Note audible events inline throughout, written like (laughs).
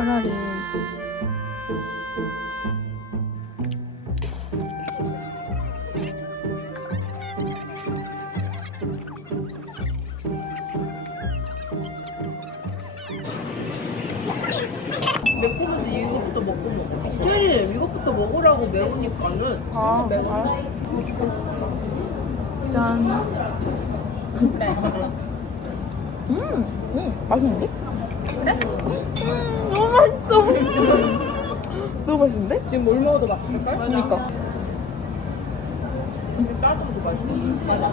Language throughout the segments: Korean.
차라리 매콤해서 이것부터 먹고 먹어. 체리 이것부터 먹으라고 매우니까는 아 알았어 짠 음, 음 맛있는데? 그래? 너무 맛있는데? 지금 뭘 먹어도 맛있을걸? 그니까 따뜻해도 맛있어. 맞아.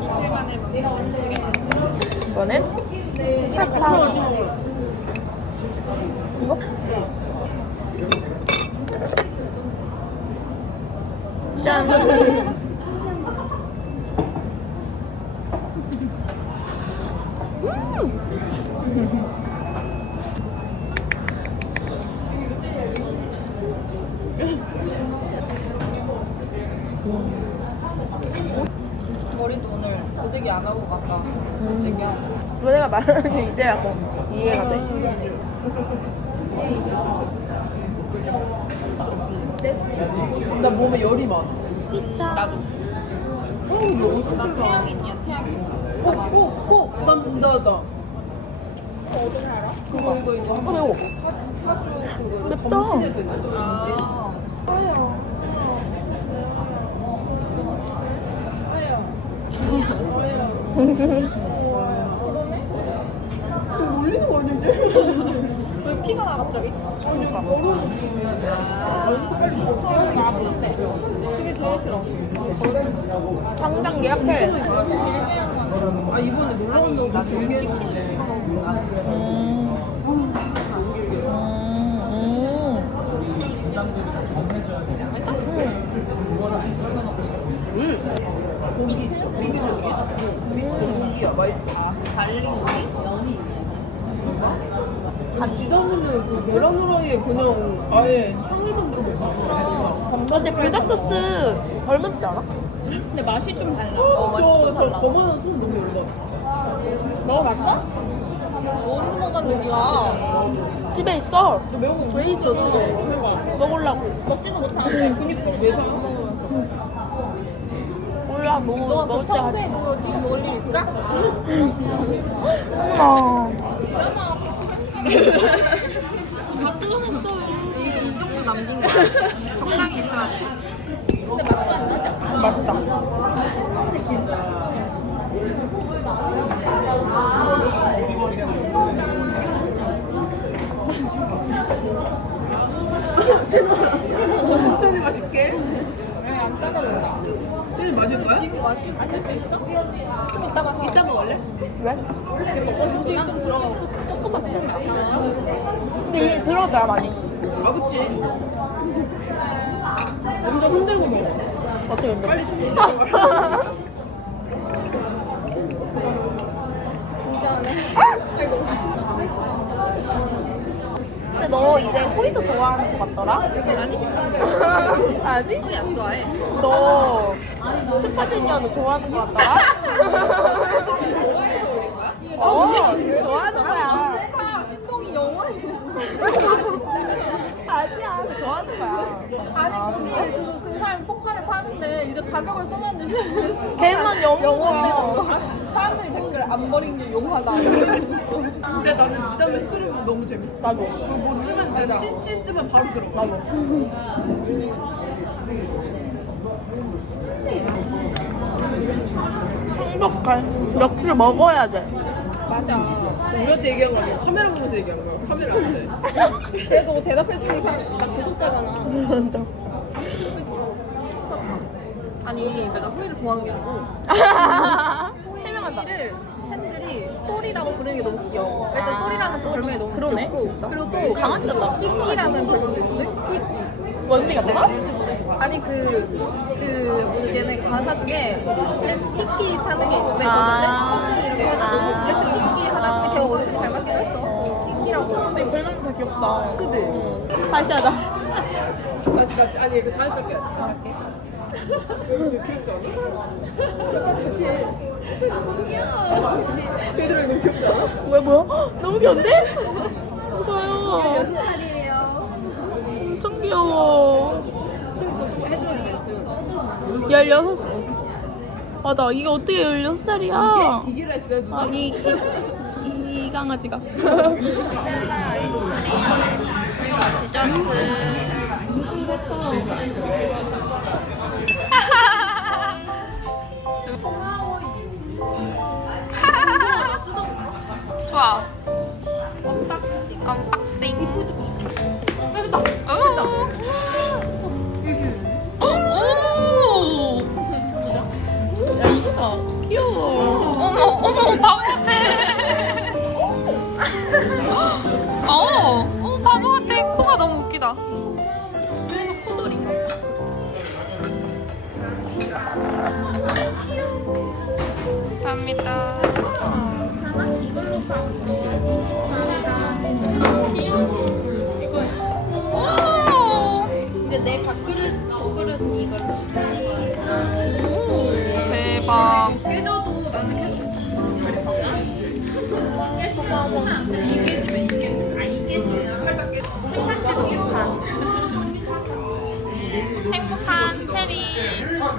이틀 만에 먹는 음식에 이거는 파스타. 이거? 짠 (laughs) 머리도 오늘 고데기 안 하고 갔다. 자기야. 너네가 말하는 게 이제 약간 이해가 돼 나 몸에 열이 많아. 피자 나도. 어, 여기서 나 태양 있냐? 태양 있냐? 어, 어, 어, 난, 나, 나. 그거, 이거, 이거. 한번. 그거, 맵다. 점심에서 있는 거. 몰리는 거 아니지? 왜 피가 나 갑자기? 아니 얼음 맛있는데 그게 제일 싫어 당장 예약해 아 이번에 놀러 온다고 나 되게 치킨 찍어 먹을까? 음. 음. 되게 좋아 고기야 맛있어 아 달린 고기? 면이 아 지저분은 그 계란 후라이에 그냥 아예 향을 만 들어가 근데 불닭 소스 덜 맵지 않아? 근데 맛이 좀 달라. 어, 맛이 저, 좀 저 달라. 검은 손 너무 열받아 먹어봤어? 어디서 먹었는데 네가 집에 있어 너 매운 거 왜 있어 집에 먹으려고 먹지도 못하는데. 그니까 왜 사? 먹으면서 몰라 뭐 너가 먹을 그때 평소에 그거 찍어 먹을 일 있어? 어머나 다 뜯어놨어요. 이, 이 정도 남긴 거야. 적당히 있어야 돼. 맛있다 천천히 맛있게 안 따라온다. 거야? 지금 맛있게 마실 수 있어? 좀 이따 마셔 이따 먹을래? 왜? 음식이 좀 들어가고 조금 마시면 맛있어. 근데 이미 들어갔잖아 많이 아 그치 먼저 흔들고 먹어 어떻게 근데 빨리 (laughs) 네. 아이고. 근데 너 이제 소희도 좋아하는 것 같더라? 아니? (laughs) 아니? 소희 안 좋아해. 너 슈퍼주니어도 좋아하는 것 같더라? (laughs) 어, 좋아하는 거야. 신동이 영원히. (laughs) 아니야, 좋아하는 거야. 아니, 거기 그, 그 사람 포카를 파는데 이제 가격을 써놨는데. (laughs) 걔는 영어야. 사람들이 댓글 안 버린 게 용하다. 근데 나는 지담의 스토리 너무 재밌어 나도. 그거 뭐 뜨면 내 찐찐 뜨면 바로 들어 나도 행복해. 역시 먹어야 돼. 맞아. 우리한테 얘기한 거 아니야? 카메라 보면서 얘기한 거야. 카메라. 앞에 그래도 대답해주는 사람, 나 구독자잖아. 아니 내가 소희를 좋아하는 게 아니고. 해명한다. 소희를 팬들이 똘이라고 부르는 게 너무 귀여워. 일단 똘이라는 별명이 너무 그러네, 귀엽고 진짜. 그리고 또 강아지 같다. 끼끼라는 별명도 있거든? 끼끼 원지 같은 아니 그, 그, 뭐지, 얘네 가사 중에 렛츠 키키 타는 게 있는데, 아. 렛츠 키키 이렇게 해가지고, 렛츠 키키 하다 근데 걔가 원숭이 닮았기도 했어. 어. 키키라고. 근데 별명도 다 귀엽다. 그지? 다시 하자. 다시, 다시. 아니, 이거 자연스럽게. 자연스럽게. 지금 귀엽지 않아? 잠깐 다시 해. 얘들아 이거 귀엽지 않아? 뭐야 뭐야? 너무 귀여운데? (laughs) 봐요. 6살이에요. 귀여워. 지금 너 그거 해줘야 돼. 16살. 맞아, 이게 어떻게 16살이야? 이게 이기라 했어야 누나. 아, 이, 이, 이 강아지가. 좋아. 내 밥그릇, 밥그릇은 이걸로. 대박. 깨져도 나는 깨져. 이 깨지면 이 깨지면. 아이 깨지면 살짝 깨. 행복한 체리.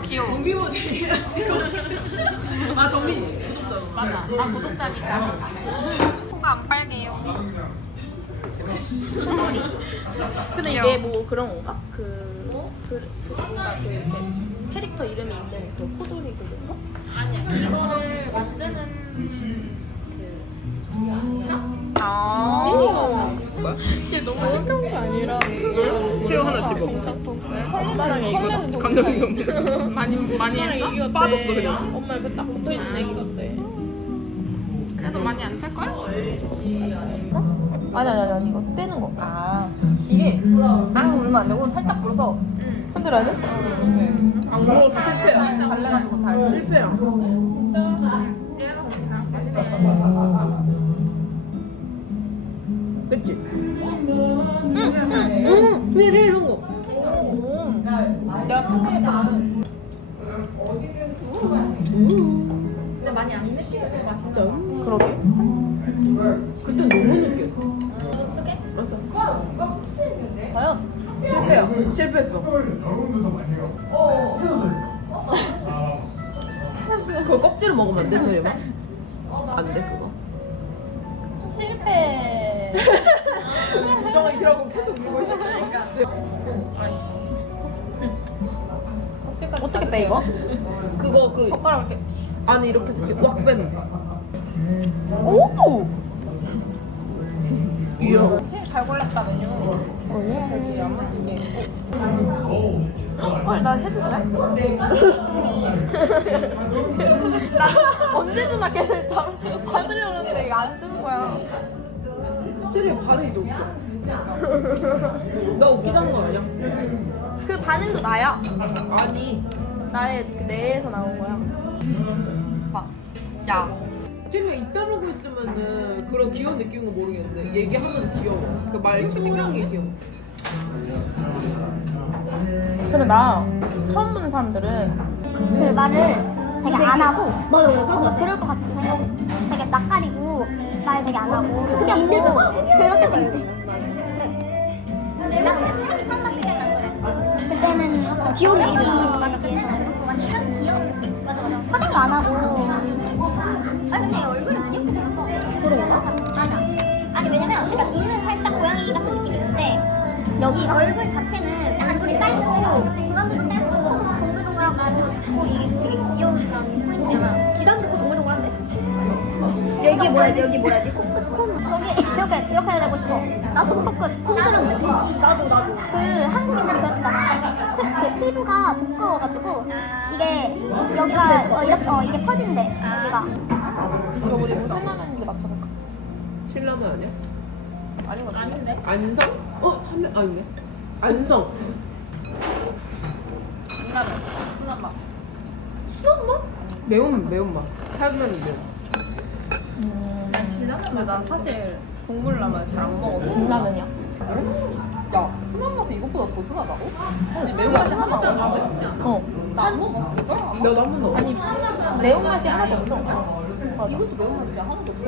귀여워. 정비 모델이야 지금. 아 정비 구독자. 맞아. 나 구독자니까. 근데. 이게 뭐 그런 건가? 그, 그, 그 뭔가 그 이렇게 캐릭터 이름이 있는 그 코돌이 거? 아니야. 이거를 만드는 그 아. 이게 너무 착한 게 아니라 체육 하나 집어. 엄마랑 이거 감정이 없네. 많이 많이 했어? 빠졌어, 그냥. 엄마 옆에 딱 붙어 있는 애기 같아. 그래도 많이 안 찰 걸? 아니 아니 아니 이거 떼는 거. 아 이게 딱 물면 안 되고 살짝 불어서 흔들어야 돼? 안 물어도 실패야. 발라가지고 잘. 실패야. 그치? 응. 왜, 왜 이런 거? 응. 내가 푸근했거든. 근데 많이 안 느끼고 맛있는 진짜? 그러게. 그때 너무 느꼈어. 맞어. 과연? 실패야. 실패했어. 그거 껍질을 먹으면 안 돼, 제리만? 안 돼, 그거. 실패. 부정하기 싫어하고 계속 밀고 있었으니까. 어떻게 빼 이거? 그거 그 젓가락 이렇게. 안에 이렇게 해서 이렇게 꽉 빼면 돼. 오. 귀여워. 제일 잘 골랐다 메뉴. 그렇지 야무지게. 헐, 나 해줄래? (laughs) 나 언제 주나 걔를 잡, 받으려고 했는데 이거 안 주는 거야. 체리 반응이 좀 웃겨. 나 웃기다는 거 아니야? 그 반응도 나야. 아니. 나의 그 뇌에서 나온 거야. 막. 야. 체리가 이따르고 있으면은 그런 귀여운 느낌인 거 모르겠는데. 얘기하면 귀여워. 그 말 생각이 귀여워. 근데 나 처음 보는 사람들은 그 말을 되게 안 하고 맞아 맞아 그런 거 같아. 그럴 것 같아. 되게 낯가리고 말 되게 안 하고 그렇게 (laughs) 근데 처음에 처음 봤을 때는 그래. 그때는 귀여운 맞아 그래서 완전 귀여운 느낌. 맞아 맞아. 화장도 안 하고 아 근데 얼굴은 귀엽게 생겼어. 그런가? 맞아. 아니 왜냐면 그러니까 눈은 살짝 고양이 같은 느낌이 있는데 여기 얼굴 자체는 눈이 짧고 중안부도 짧고 코도 동글동글하고 고 이게 되게 귀여운 그런 포인트잖아. 지담도 코 동글동글한데? 여기 뭐야지? 여기 뭐야지? 코끝 코 여기 이렇게 이렇게 해야 되고 싶어. 나도 코끝 콩스러운데 나도 나도 그 한국인들은 그렇잖아. 그, 그 피부가 두꺼워가지고 이게 여기가 어, 이렇게 어 이게 커진대 여기가 이거 우리 무슨 라면인지 맞춰볼까? 신라면 아니야? 아닌 것 같은데? 안성? 어? 삼면 아니네. 안성. 진라면. 순한 맛. 순한 맛? 매운 매운맛. 살면 매운. 난 진라면. 근데 난 사실 국물 라면 잘 안 먹어. 진라면이야. 야 순한 맛은 이것보다 더 순하다고? 아니 매운맛이 하나도 안 나는데? 어. 나안 먹어봤어 이거? 내가 한 번도 아니 매운맛이 하나도 없어. 이것도 매운맛이 하나도 없어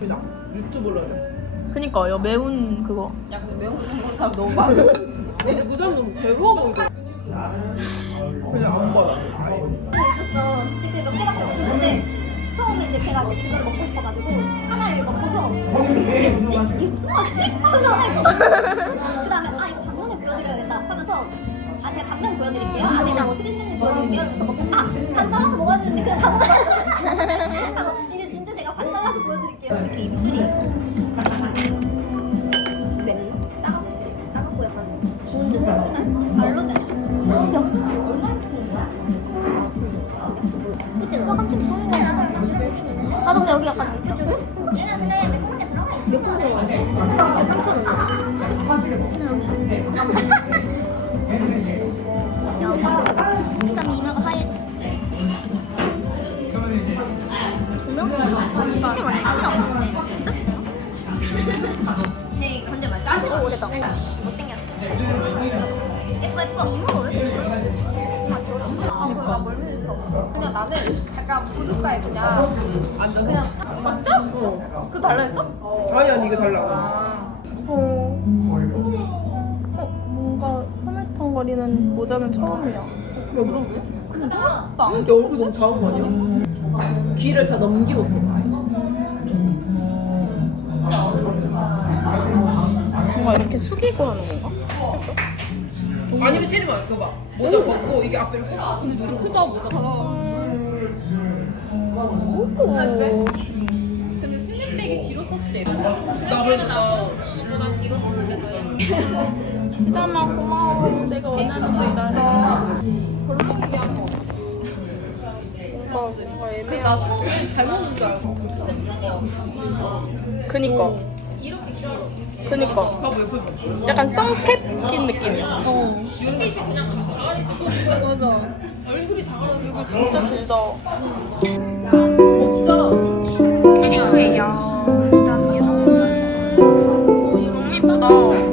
그냥 유튜브로 해 그니까 요 매운 그거. 야 근데 매운 거 먹는 사람 너무 많아 (laughs) 근데 그 사람 너무 배워 보이고 그냥 안 봐. 있었어. 근데 몇 개밖에 없었는데 처음에 이제 걔가 그걸 먹고 싶어가지고 하나를 먹고서 이게 뭐지? 이게 무슨 맛이지? 하면서 하나를 먹었어. 그 다음에 아 이거 당면을 보여드려야겠다 하면서 아 제가 당면 보여드릴게요. 아 내가 어떻게 생겼는지 보여드릴게요. 그래서 먹고 아반 잘라서 먹어야 되는데 그냥 다 먹어봤어. 이게 진짜 제가 반 잘라서 보여드릴게요. 이렇게. 조명? 그치 뭐 못생겼어. 예뻐, 예뻐. 이마가 왜 이렇게 그렇지? 이마 지워졌어. 아, 나 멀미는 싫어. 그냥 나는 약간 부둣가에 그냥 앉아 그냥 아, 진짜? 어. 그거 달라 했어? 아니 아니 이거 달라. 아. 어. 어 뭔가 흐물텅거리는 모자는 처음이야. 그러게? 근데 생각보다 얼굴 너무 작은 거 아니야? 귀를 다 넘기고 있 뭔가 이렇게 숙이고 하는 건가? 아니면 체리만 그거 봐. 모자 벗고 이게 앞에 이렇게 꽂아. 근데 진짜 크다 모자가 오. 근데 스냅백이 길었었을 때 예뻤어 나 그래도 나 보다 길었을 때도 예뻤어 지담아 고마워. 내가 원하는 거 있다. 별로 얘기한 거 뭔가 애매해. 나 처음에 잘 먹는 줄 알고 근데 체니 엄청 많아 그니까. 이렇게 길어. 그니까 약간 썬캡 낀 느낌이야 어. 윤빛이 그냥 가만히 찍고 맞아. 얼굴이 다 가려지고 진짜 길다 진짜 안녕하세요. 진짜 너무 예쁘다.